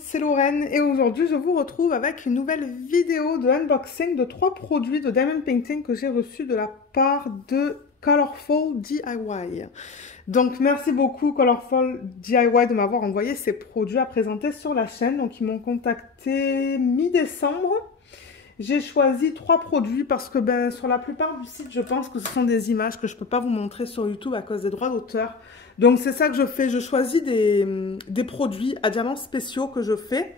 c'est Lorraine et aujourd'hui je vous retrouve avec une nouvelle vidéo de unboxing de 3 produits de Diamond Painting que j'ai reçus de la part de Colorful DIY. Donc merci beaucoup Colorful DIY de m'avoir envoyé ces produits à présenter sur la chaîne. Donc ils m'ont contacté mi-décembre. J'ai choisi 3 produits parce que sur la plupart du site, je pense que ce sont des images que je ne peux pas vous montrer sur YouTube à cause des droits d'auteur. Donc c'est ça que je fais, je choisis des produits à diamants spéciaux que je fais.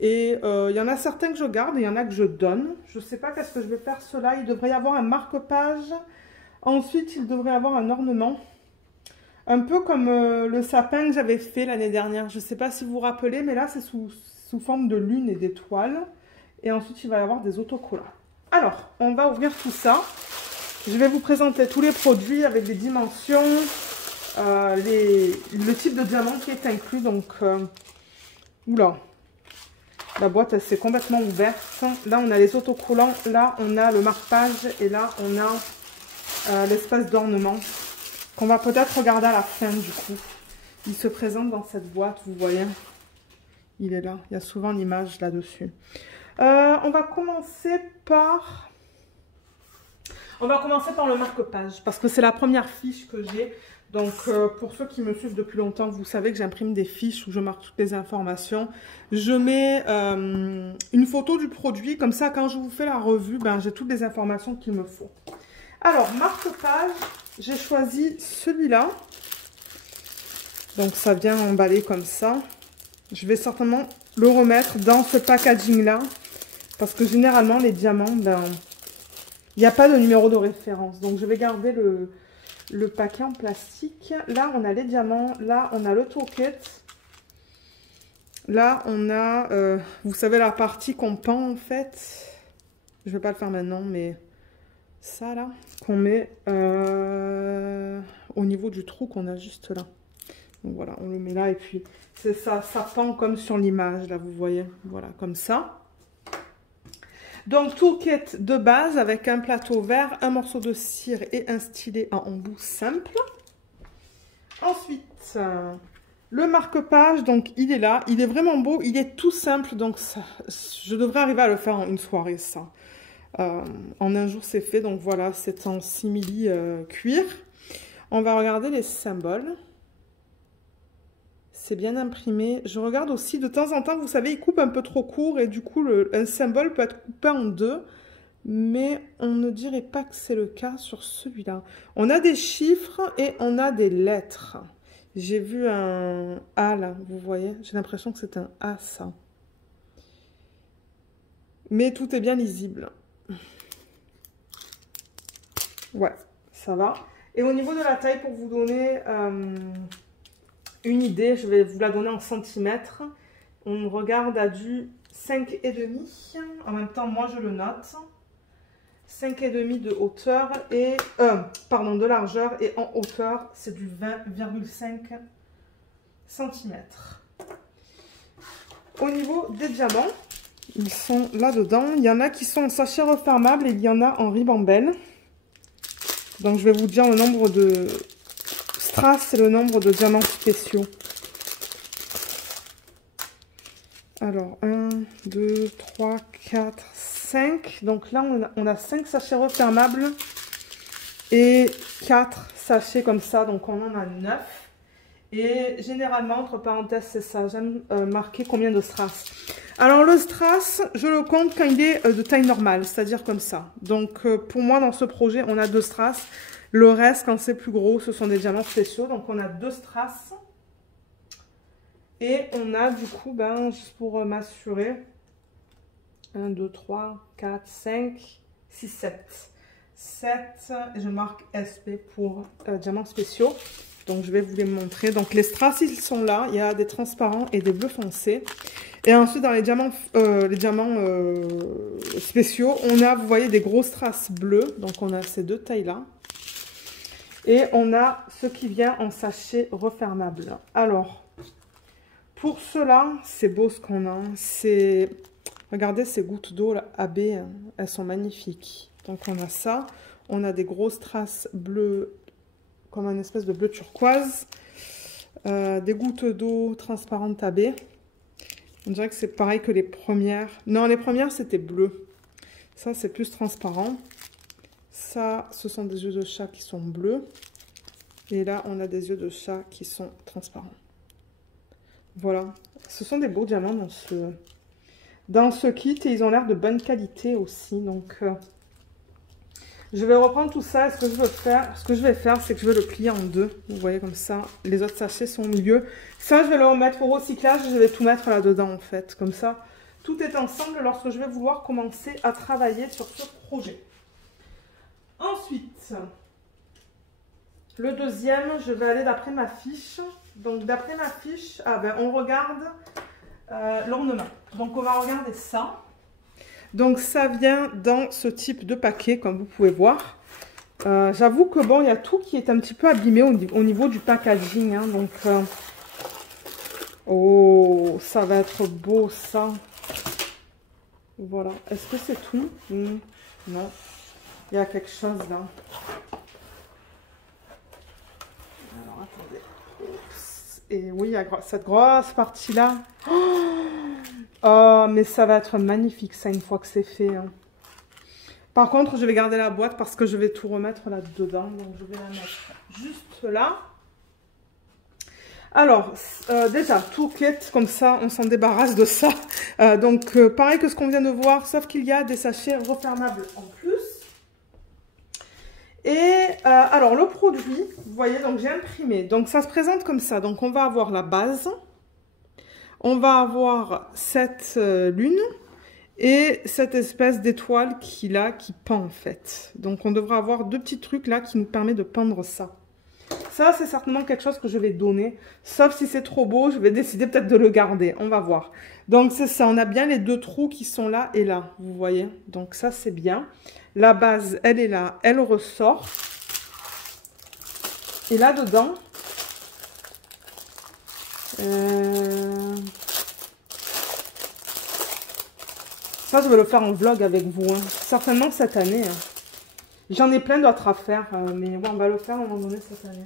Et il y en a certains que je garde et il y en a que je donne. Je ne sais pas qu'est-ce que je vais faire cela. Il devrait y avoir un marque-page. Ensuite, il devrait y avoir un ornement. Un peu comme le sapin que j'avais fait l'année dernière. Je ne sais pas si vous vous rappelez, mais là c'est sous forme de lune et d'étoiles. Et ensuite, il va y avoir des autocollants. Alors, on va ouvrir tout ça. Je vais vous présenter tous les produits avec des dimensions, le type de diamant qui est inclus. Donc, oula, la boîte, elle s'est complètement ouverte. Là, on a les autocollants. Là, on a le marque-page. Et là, on a l'espace d'ornement qu'on va peut-être regarder à la fin, du coup. Il se présente dans cette boîte, vous voyez. Il est là. Il y a souvent l'image là-dessus. On va commencer par le marque-page parce que c'est la première fiche que j'ai. Donc pour ceux qui me suivent depuis longtemps, vous savez que j'imprime des fiches où je marque toutes les informations. Je mets une photo du produit, comme ça quand je vous fais la revue, j'ai toutes les informations qu'il me faut. Alors marque-page, j'ai choisi celui-là. Donc ça vient emballé comme ça. Je vais certainement le remettre dans ce packaging là. Parce que généralement, les diamants, il n'y a pas de numéro de référence. Donc, je vais garder le paquet en plastique. Là, on a les diamants. Là, on a le toolkit. Là, on a, vous savez, la partie qu'on pend, en fait. Je ne vais pas le faire maintenant, mais ça, là, qu'on met au niveau du trou qu'on a juste là. Donc, voilà, on le met là. Et puis, c'est ça, ça pend comme sur l'image, là, vous voyez. Voilà, comme ça. Donc, toolkit de base avec un plateau vert, un morceau de cire et un stylet en embout simple. Ensuite, le marque-page, donc il est là. Il est vraiment beau, il est tout simple. Donc, ça, je devrais arriver à le faire en une soirée, ça. En un jour, c'est fait. Donc, voilà, c'est en simili cuir. On va regarder les symboles. C'est bien imprimé. Je regarde aussi, de temps en temps, vous savez, il coupe un peu trop court et du coup, un symbole peut être coupé en deux. Mais on ne dirait pas que c'est le cas sur celui-là. On a des chiffres et on a des lettres. J'ai vu un A là, vous voyez. J'ai l'impression que c'est un A, ça. Mais tout est bien lisible. Ouais, ça va. Et au niveau de la taille, pour vous donner... une idée, je vais vous la donner en centimètres. On regarde à du 5,5. En même temps, moi, je le note. 5,5 de hauteur et... pardon, de largeur. Et en hauteur, c'est du 20,5 cm. Au niveau des diamants, ils sont là-dedans. Il y en a qui sont en sachet refermable et il y en a en ribambelle. Donc, je vais vous dire le nombre de... strass, c'est le nombre de diamants spéciaux. Alors, 1, 2, 3, 4, 5. Donc là, on a 5 sachets refermables et 4 sachets comme ça. Donc, on en a 9. Et généralement, entre parenthèses, c'est ça. J'aime marquer combien de strass. Alors, le strass, je le compte quand il est de taille normale, c'est-à-dire comme ça. Donc, pour moi, dans ce projet, on a 2 strass. Le reste, quand c'est plus gros, ce sont des diamants spéciaux. Donc, on a 2 strass. Et on a du coup, juste pour m'assurer, 1, 2, 3, 4, 5, 6, 7. 7, et je marque SP pour diamants spéciaux. Donc, je vais vous les montrer. Donc, les strass, ils sont là. Il y a des transparents et des bleus foncés. Et ensuite, dans les diamants spéciaux, on a, vous voyez, des gros strass bleus. Donc, on a ces 2 tailles-là. Et on a ce qui vient en sachet refermable. Alors, pour cela, c'est beau ce qu'on a. Regardez ces gouttes d'eau AB, elles sont magnifiques. Donc, on a ça. On a des grosses strass bleues, comme un espèce de bleu turquoise. Des gouttes d'eau transparentes AB. On dirait que c'est pareil que les premières. Non, les premières, c'était bleu. Ça, c'est plus transparent. Ça, ce sont des yeux de chat qui sont bleus. Et là, on a des yeux de chat qui sont transparents. Voilà. Ce sont des beaux diamants dans ce kit. Et ils ont l'air de bonne qualité aussi. Donc, je vais reprendre tout ça. Et ce que je vais faire, c'est que je vais le plier en deux. Vous voyez comme ça. Les autres sachets sont au milieu. Ça, je vais le remettre au recyclage. Je vais tout mettre là-dedans, en fait. Comme ça, tout est ensemble lorsque je vais vouloir commencer à travailler sur ce projet. Ensuite, le deuxième, je vais aller d'après ma fiche. Donc, d'après ma fiche, on regarde l'ornement. Donc, on va regarder ça. Donc, ça vient dans ce type de paquet, comme vous pouvez voir. J'avoue que, bon, il y a tout qui est un petit peu abîmé au niveau du packaging. Hein, donc, oh, ça va être beau, ça. Voilà. Est-ce que c'est tout? Non. Il y a quelque chose là. Alors, attendez. Oups. Et oui, il y a cette grosse partie-là. Oh, mais ça va être magnifique, ça, une fois que c'est fait. Hein. Par contre, je vais garder la boîte parce que je vais tout remettre là-dedans. Donc, je vais la mettre juste là. Alors, déjà, tout clé, comme ça, on s'en débarrasse de ça. Donc, pareil que ce qu'on vient de voir, sauf qu'il y a des sachets refermables en plus. Et alors, le produit, vous voyez, donc j'ai imprimé. Donc, ça se présente comme ça. Donc, on va avoir la base. On va avoir cette lune et cette espèce d'étoile qui pend en fait. Donc, on devra avoir deux petits trucs là qui nous permettent de pendre ça. Ça, c'est certainement quelque chose que je vais donner. Sauf si c'est trop beau, je vais décider peut-être de le garder. On va voir. Donc, c'est ça. On a bien les deux trous qui sont là et là. Vous voyez? Donc, ça, c'est bien. La base, elle est là. Elle ressort. Et là-dedans... Ça, je vais le faire en vlog avec vous. Hein. Certainement cette année. Hein. J'en ai plein d'autres à faire. Mais bon, on va le faire à un moment donné cette année.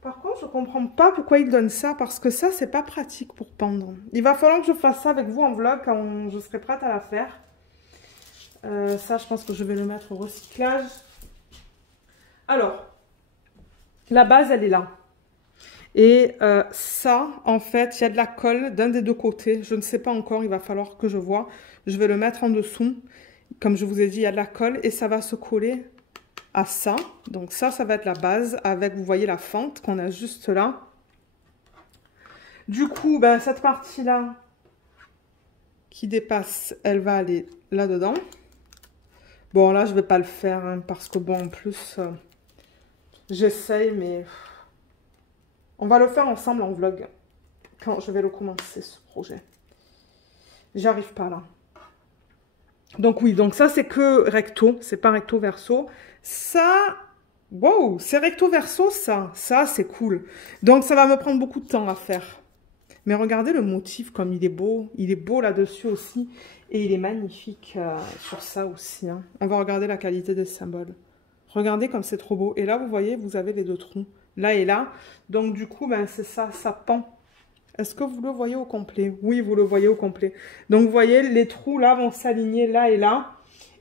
Par contre, je ne comprends pas pourquoi ils donnent ça. Parce que ça, c'est pas pratique pour pendre. Il va falloir que je fasse ça avec vous en vlog quand je serai prête à la faire. Ça, je pense que je vais le mettre au recyclage. Alors, la base, elle est là. Et ça, en fait, il y a de la colle d'un des deux côtés. Je ne sais pas encore, il va falloir que je vois. Je vais le mettre en dessous. Comme je vous ai dit, il y a de la colle et ça va se coller à ça. Donc ça, ça va être la base avec, vous voyez, la fente qu'on a juste là. Du coup, ben, cette partie-là qui dépasse, elle va aller là-dedans. Bon, là, je ne vais pas le faire hein, parce que, bon, en plus, j'essaye, mais... On va le faire ensemble en vlog quand je vais le commencer, ce projet. J'arrive pas là. Donc oui, donc ça c'est que recto, c'est pas recto verso. Ça, wow, c'est recto verso ça. Ça c'est cool. Donc ça va me prendre beaucoup de temps à faire. Mais regardez le motif comme il est beau. Il est beau là-dessus aussi. Et il est magnifique sur ça aussi. Hein. On va regarder la qualité des symboles. Regardez comme c'est trop beau. Et là vous voyez, vous avez les deux trous. Là et là. Donc du coup, ben, c'est ça, ça pend. Est-ce que vous le voyez au complet? Oui, vous le voyez au complet. Donc vous voyez, les trous là vont s'aligner là et là.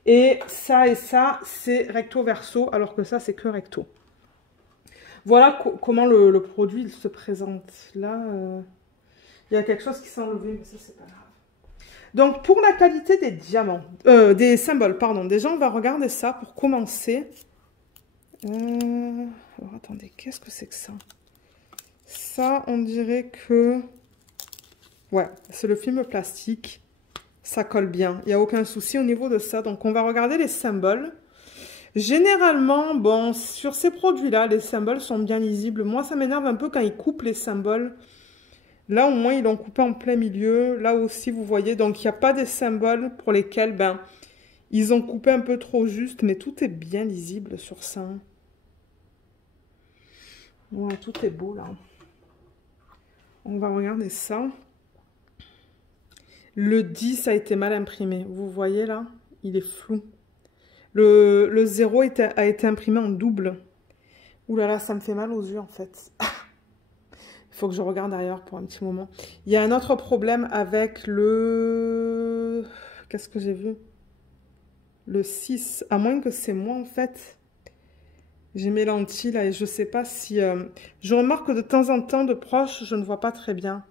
Et ça, c'est recto verso, alors que ça, c'est que recto. Voilà comment le produit il se présente. Là, il y a quelque chose qui s'est enlevé, mais ça, c'est pas grave. Donc pour la qualité des diamants, des symboles, pardon. Déjà, on va regarder ça pour commencer. Alors attendez, qu'est-ce que c'est que ça? Ça, on dirait que... Ouais, c'est le film plastique. Ça colle bien. Il n'y a aucun souci au niveau de ça. Donc, on va regarder les symboles. Généralement, bon, sur ces produits-là, les symboles sont bien lisibles. Moi, ça m'énerve un peu quand ils coupent les symboles. Là, au moins, ils l'ont coupé en plein milieu. Là aussi, vous voyez. Donc, il n'y a pas des symboles pour lesquels, ben, ils ont coupé un peu trop juste. Mais tout est bien lisible sur ça. Ouais, tout est beau, là. On va regarder ça. Le 10 a été mal imprimé. Vous voyez là, il est flou. Le 0 a été imprimé en double. Ouh là là, ça me fait mal aux yeux en fait. Il faut que je regarde ailleurs pour un petit moment. Il y a un autre problème avec le... Qu'est-ce que j'ai vu? Le 6. À moins que c'est moi, en fait. J'ai mes lentilles, là, et je sais pas si... Je remarque que de temps en temps, de proche, je ne vois pas très bien.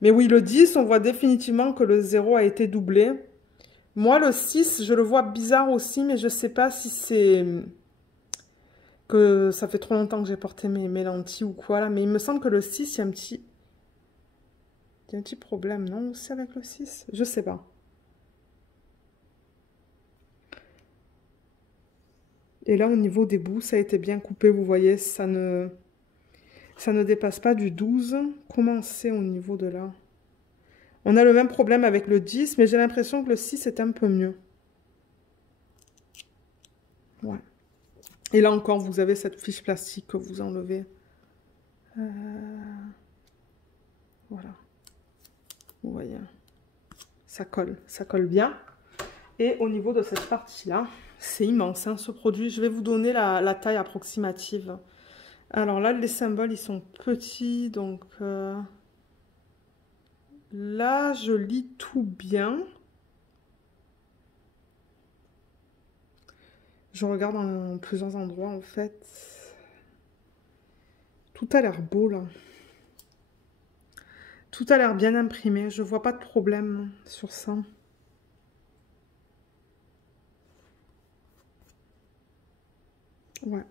Mais oui, le 10, on voit définitivement que le 0 a été doublé. Moi, le 6, je le vois bizarre aussi, mais je sais pas si c'est... que ça fait trop longtemps que j'ai porté mes lentilles ou quoi, là. Mais il me semble que le 6, il y a un petit... Il y a un petit problème, non, aussi avec le 6? Je sais pas. Et là, au niveau des bouts, ça a été bien coupé, vous voyez, ça ne dépasse pas du 12. Comment c'est au niveau de là? On a le même problème avec le 10, mais j'ai l'impression que le 6 est un peu mieux. Ouais. Et là encore, vous avez cette fiche plastique que vous enlevez. Voilà. Vous voyez, ça colle bien. Et au niveau de cette partie-là, c'est immense, hein, ce produit. Je vais vous donner la taille approximative. Alors là, les symboles, ils sont petits, donc là, je lis tout bien. Je regarde en plusieurs endroits, en fait. Tout a l'air beau, là. Tout a l'air bien imprimé. Je vois pas de problème sur ça. Ouais.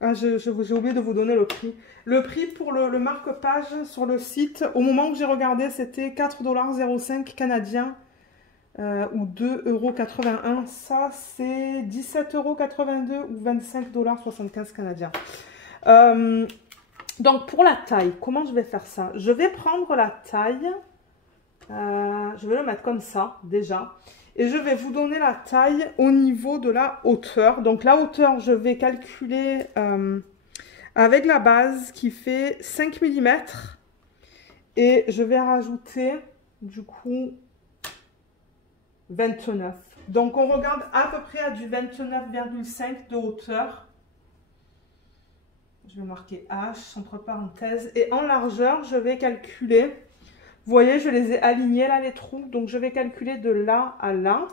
Ah, j'ai oublié de vous donner le prix. Le prix pour le marque-page sur le site, au moment où j'ai regardé, c'était 4,05 $ canadiens ou 2,81 €. Ça, c'est 17,82 € ou 25,75 $ canadiens. Donc, pour la taille, comment je vais faire ça? Je vais prendre la taille. Je vais le mettre comme ça, déjà. Et je vais vous donner la taille au niveau de la hauteur. Donc la hauteur, je vais calculer avec la base qui fait 5 mm. Et je vais rajouter du coup 29. Donc on regarde à peu près à du 29,5 de hauteur. Je vais marquer H entre parenthèses. Et en largeur, je vais calculer... Vous voyez, je les ai alignés là, les trous. Donc, je vais calculer de là à là.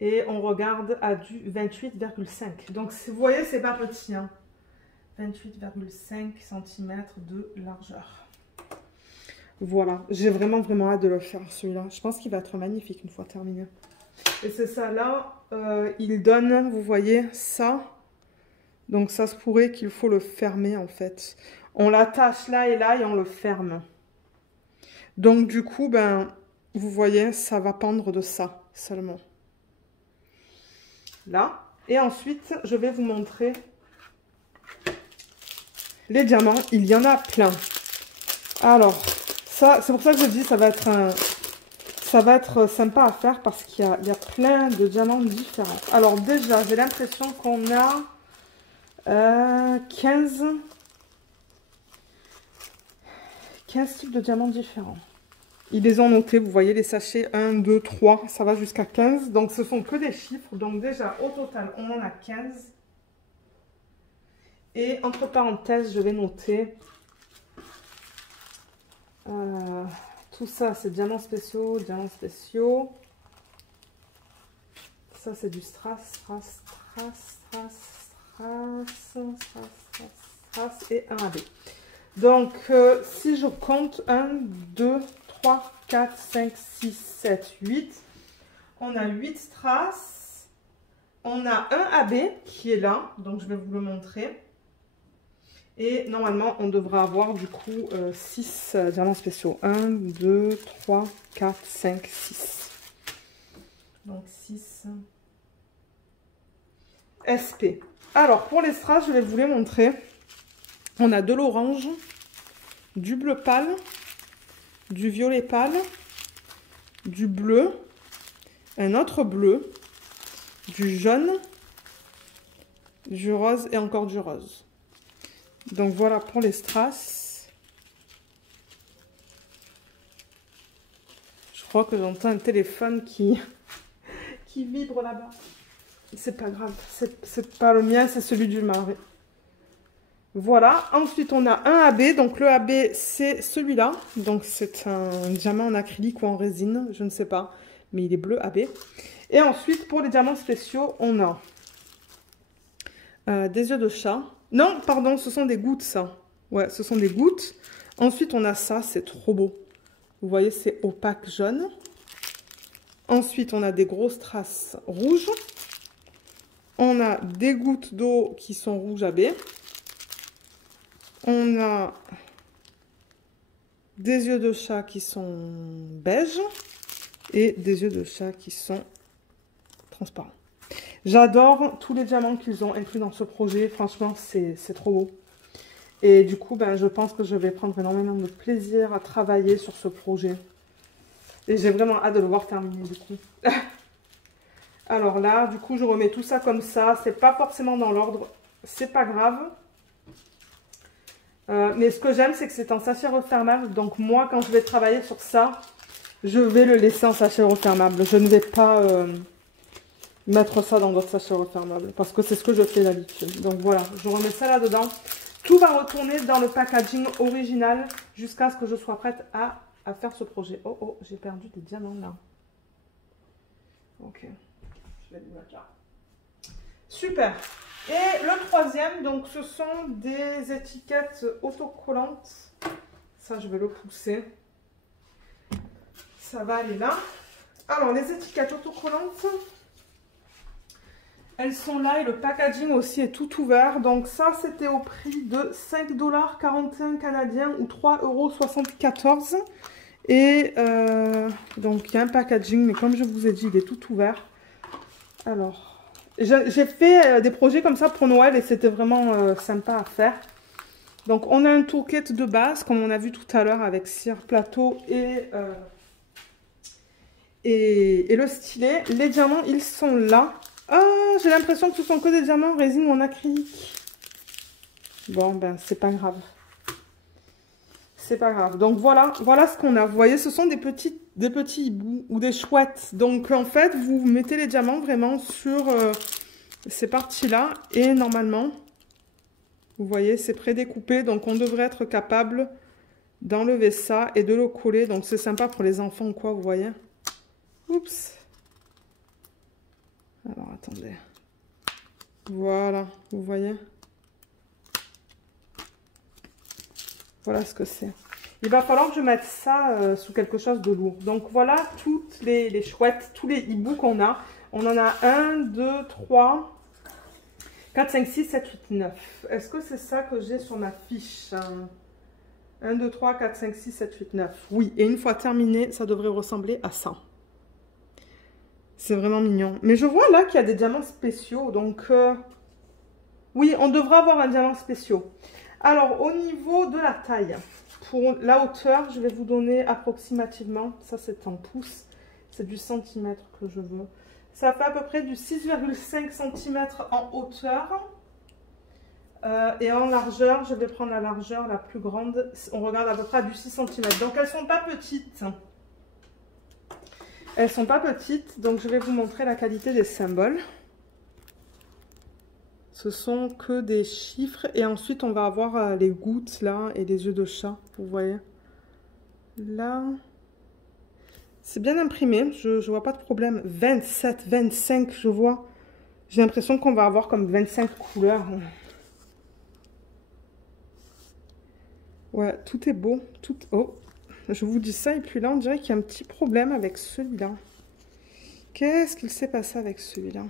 Et on regarde à du 28,5. Donc, vous voyez, c'est pas petit. Hein. 28,5 cm de largeur. Voilà. J'ai vraiment hâte de le faire, celui-là. Je pense qu'il va être magnifique une fois terminé. Et c'est ça, là. Il donne, vous voyez, ça. Donc, ça se pourrait qu'il faut le fermer, en fait. On l'attache là et on le ferme. Donc, du coup, ben, vous voyez, ça va pendre de ça seulement. Là. Et ensuite, je vais vous montrer les diamants. Il y en a plein. Alors, ça, c'est pour ça que je dis ça va être sympa à faire parce qu'il y a plein de diamants différents. Alors, déjà, j'ai l'impression qu'on a 15 types de diamants différents. Ils les ont notés, vous voyez les sachets 1, 2, 3, ça va jusqu'à 15. Donc ce sont que des chiffres. Donc déjà au total on en a 15. Et entre parenthèses je vais noter tout ça c'est diamants spéciaux, Ça c'est du strass et un AB. Donc, si je compte 1, 2, 3, 4, 5, 6, 7, 8, on a 8 strass, on a un AB qui est là, donc je vais vous le montrer. Et normalement, on devra avoir du coup 6 diamants spéciaux. 1, 2, 3, 4, 5, 6. Donc 6 SP. Alors, pour les strass, je vais vous les montrer. On a de l'orange, du bleu pâle, du violet pâle, du bleu, un autre bleu, du jaune, du rose et encore du rose. Donc voilà pour les strass. Je crois que j'entends un téléphone qui vibre là-bas. C'est pas grave, c'est pas le mien, c'est celui du mari. Voilà. Ensuite, on a un AB. Donc, le AB, c'est celui-là. Donc, c'est un diamant en acrylique ou en résine. Je ne sais pas. Mais il est bleu AB. Et ensuite, pour les diamants spéciaux, on a des yeux de chat. Non, pardon, ce sont des gouttes, ça. Ouais, ce sont des gouttes. Ensuite, on a ça. C'est trop beau. Vous voyez, c'est opaque jaune. Ensuite, on a des grosses traces rouges. On a des gouttes d'eau qui sont rouges AB. On a des yeux de chat qui sont beige et des yeux de chat qui sont transparents. J'adore tous les diamants qu'ils ont inclus dans ce projet. Franchement, c'est trop beau. Et du coup, ben, je pense que je vais prendre énormément de plaisir à travailler sur ce projet. Et j'ai vraiment hâte de le voir terminer du coup. Alors là, du coup, je remets tout ça comme ça. C'est pas forcément dans l'ordre. C'est pas grave. Mais ce que j'aime, c'est que c'est en sachet refermable. Donc moi, quand je vais travailler sur ça, je vais le laisser en sachet refermable. Je ne vais pas mettre ça dans d'autres sachets refermables. Parce que c'est ce que je fais d'habitude. Donc voilà, je remets ça là-dedans. Tout va retourner dans le packaging original jusqu'à ce que je sois prête à faire ce projet. Oh, oh, j'ai perdu des diamants là. Ok, je vais le mettre là. Super. Et le troisième, donc ce sont des étiquettes autocollantes. Ça, je vais le pousser. Ça va aller là. Alors, les étiquettes autocollantes, elles sont là et le packaging aussi est tout ouvert. Donc ça, c'était au prix de 5,41 $ canadiens ou 3,74 €. Et donc, il y a un packaging, mais comme je vous ai dit, il est tout ouvert. Alors... J'ai fait des projets comme ça pour Noël et c'était vraiment sympa à faire. Donc, on a un toolkit de base, comme on a vu tout à l'heure avec cire, plateau et le stylet. Les diamants, ils sont là. Ah, j'ai l'impression que ce sont que des diamants en résine ou en acrylique. Bon, ben, c'est pas grave. C'est pas grave. Donc, voilà ce qu'on a. Vous voyez, ce sont des petits hiboux ou des chouettes. Donc, en fait, vous mettez les diamants vraiment sur ces parties-là. Et normalement, vous voyez, c'est prédécoupé. Donc, on devrait être capable d'enlever ça et de le coller. Donc, c'est sympa pour les enfants ou quoi, vous voyez. Oups. Alors, attendez. Voilà, vous voyez. Voilà ce que c'est. Il va falloir que je mette ça sous quelque chose de lourd. Donc voilà toutes les chouettes, tous les hiboux qu'on a. On en a 1, 2, 3, 4, 5, 6, 7, 8, 9. Est-ce que c'est ça que j'ai sur ma fiche? 1, 2, 3, 4, 5, 6, 7, 8, 9. Oui, et une fois terminé, ça devrait ressembler à ça. C'est vraiment mignon. Mais je vois là qu'il y a des diamants spéciaux. Donc, oui, on devrait avoir un diamant spécial. Alors, au niveau de la taille, pour la hauteur, je vais vous donner approximativement, ça c'est en pouces, c'est du centimètre que je veux. Ça fait à peu près du 6,5 cm en hauteur. Et en largeur, je vais prendre la largeur la plus grande. On regarde à peu près à du 6 cm. Donc, elles ne sont pas petites. Elles ne sont pas petites. Donc, je vais vous montrer la qualité des symboles. Ce sont que des chiffres. Et ensuite, on va avoir les gouttes là et les yeux de chat. Vous voyez. Là. C'est bien imprimé. Je vois pas de problème. 27, 25, je vois. J'ai l'impression qu'on va avoir comme 25 couleurs. Ouais, tout est beau. Tout... Oh, je vous dis ça. Et puis là, on dirait qu'il y a un petit problème avec celui-là. Qu'est-ce qu'il s'est passé avec celui-là?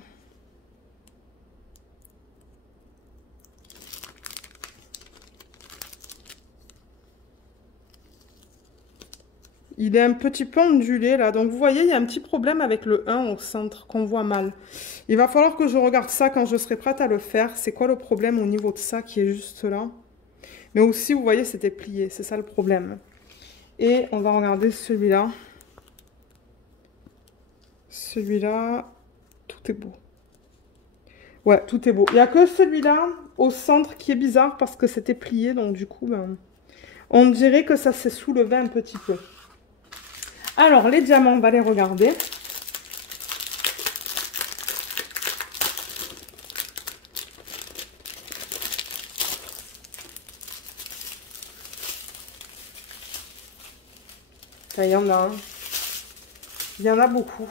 Il est un petit peu ondulé là. Donc vous voyez, il y a un petit problème avec le 1 au centre qu'on voit mal. Il va falloir que je regarde ça quand je serai prête à le faire. C'est quoi le problème au niveau de ça qui est juste là? Mais aussi, vous voyez, c'était plié. C'est ça le problème. Et on va regarder celui-là. Celui-là, tout est beau. Ouais, tout est beau. Il n'y a que celui-là au centre qui est bizarre parce que c'était plié. Donc du coup, ben, on dirait que ça s'est soulevé un petit peu. Alors, les diamants, on va les regarder. Enfin, il y en a, hein. Il y en a beaucoup.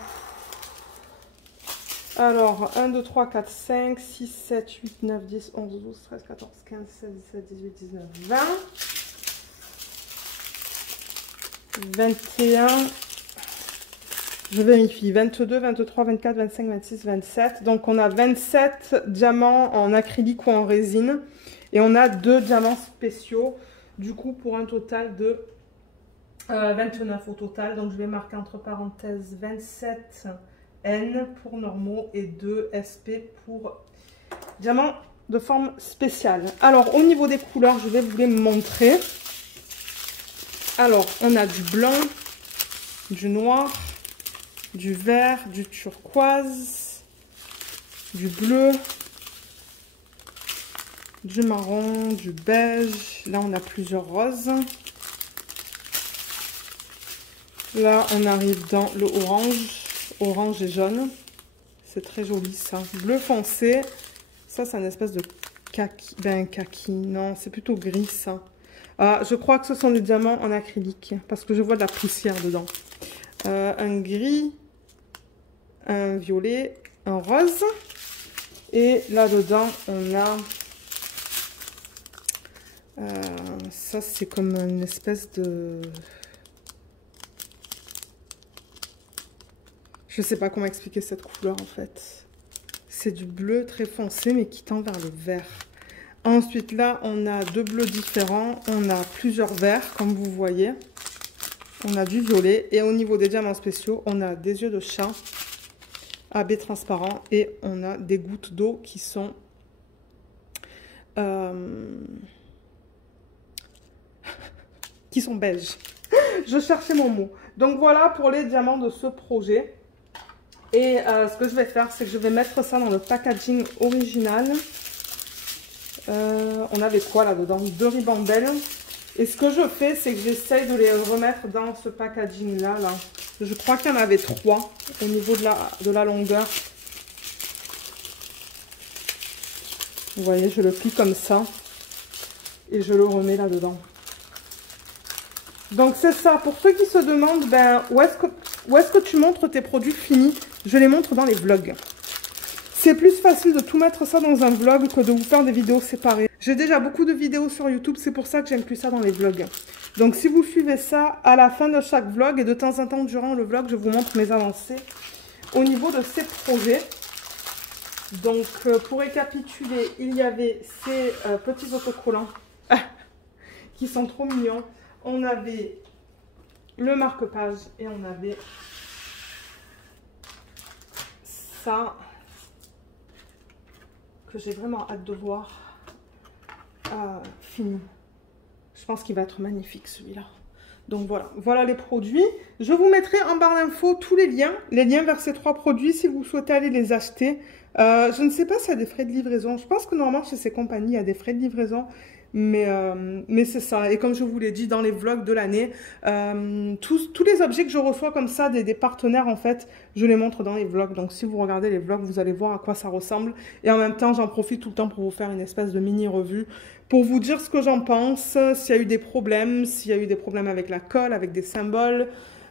Alors, 1, 2, 3, 4, 5, 6, 7, 8, 9, 10, 11, 12, 13, 14, 15, 16, 17, 18, 19, 20. 21. Je vérifie. 22, 23, 24, 25, 26, 27. Donc, on a 27 diamants en acrylique ou en résine. Et on a 2 diamants spéciaux. Du coup, pour un total de 29 au total. Donc, je vais marquer entre parenthèses 27 N pour normaux et 2 SP pour diamants de forme spéciale. Alors, au niveau des couleurs, je vais vous les montrer. Alors, on a du blanc, du noir, du vert, du turquoise, du bleu, du marron, du beige. Là, on a plusieurs roses. Là, on arrive dans le orange et jaune. C'est très joli, ça. Bleu foncé. Ça, c'est une espèce de kaki. Ben, kaki, non, c'est plutôt gris, ça. Je crois que ce sont des diamants en acrylique, parce que je vois de la poussière dedans. Un gris, un violet, un rose. Et là-dedans, on a... ça, c'est comme une espèce de... Je ne sais pas comment expliquer cette couleur, en fait. C'est du bleu très foncé, mais qui tend vers le vert. Ensuite, là, on a 2 bleus différents. On a plusieurs verts, comme vous voyez. On a du violet. Et au niveau des diamants spéciaux, on a des yeux de chat, AB transparent. Et on a des gouttes d'eau qui sont... qui sont beiges. Je cherchais mon mot. Donc, voilà pour les diamants de ce projet. Et ce que je vais faire, c'est que je vais mettre ça dans le packaging original. On avait quoi là-dedans? 2 ribambelles. Et ce que je fais, c'est que j'essaye de les remettre dans ce packaging-là. Là. Je crois qu'il y en avait 3 au niveau de la longueur. Vous voyez, je le plie comme ça. Et je le remets là-dedans. Donc c'est ça. Pour ceux qui se demandent, ben, où est-ce que tu montres tes produits finis? Je les montre dans les vlogs. C'est plus facile de tout mettre ça dans un vlog que de vous faire des vidéos séparées. J'ai déjà beaucoup de vidéos sur YouTube, c'est pour ça que j'aime plus ça dans les vlogs. Donc si vous suivez ça, à la fin de chaque vlog et de temps en temps durant le vlog, je vous montre mes avancées au niveau de ces projets. Donc pour récapituler, il y avait ces petits autocollants qui sont trop mignons. On avait le marque-page et on avait ça que j'ai vraiment hâte de voir fini. Je pense qu'il va être magnifique celui-là. Donc voilà, voilà les produits. Je vous mettrai en barre d'infos tous les liens vers ces 3 produits si vous souhaitez aller les acheter. Je ne sais pas s'il y a des frais de livraison. Je pense que normalement chez ces compagnies, il y a des frais de livraison. Mais c'est ça. Et comme je vous l'ai dit dans les vlogs de l'année, tous les objets que je reçois comme ça des partenaires, en fait, je les montre dans les vlogs. Donc si vous regardez les vlogs, vous allez voir à quoi ça ressemble. Et en même temps, j'en profite tout le temps pour vous faire une espèce de mini-revue, pour vous dire ce que j'en pense, s'il y a eu des problèmes, avec la colle, avec des symboles.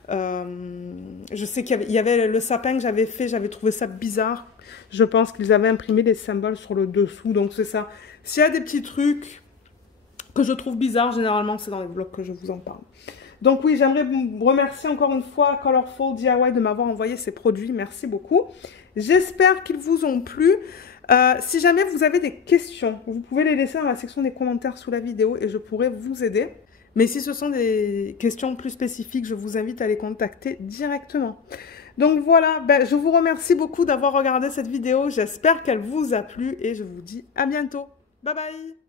Je sais qu'il y avait le sapin que j'avais fait, j'avais trouvé ça bizarre. Je pense qu'ils avaient imprimé des symboles sur le dessous, donc c'est ça. S'il y a des petits trucs que je trouve bizarres, généralement c'est dans les vlogs que je vous en parle. Donc oui, j'aimerais vous remercier encore une fois Colorful DIY de m'avoir envoyé ces produits, merci beaucoup. J'espère qu'ils vous ont plu. Si jamais vous avez des questions, vous pouvez les laisser dans la section des commentaires sous la vidéo et je pourrai vous aider. Mais si ce sont des questions plus spécifiques, je vous invite à les contacter directement. Donc voilà, je vous remercie beaucoup d'avoir regardé cette vidéo. J'espère qu'elle vous a plu et je vous dis à bientôt. Bye bye!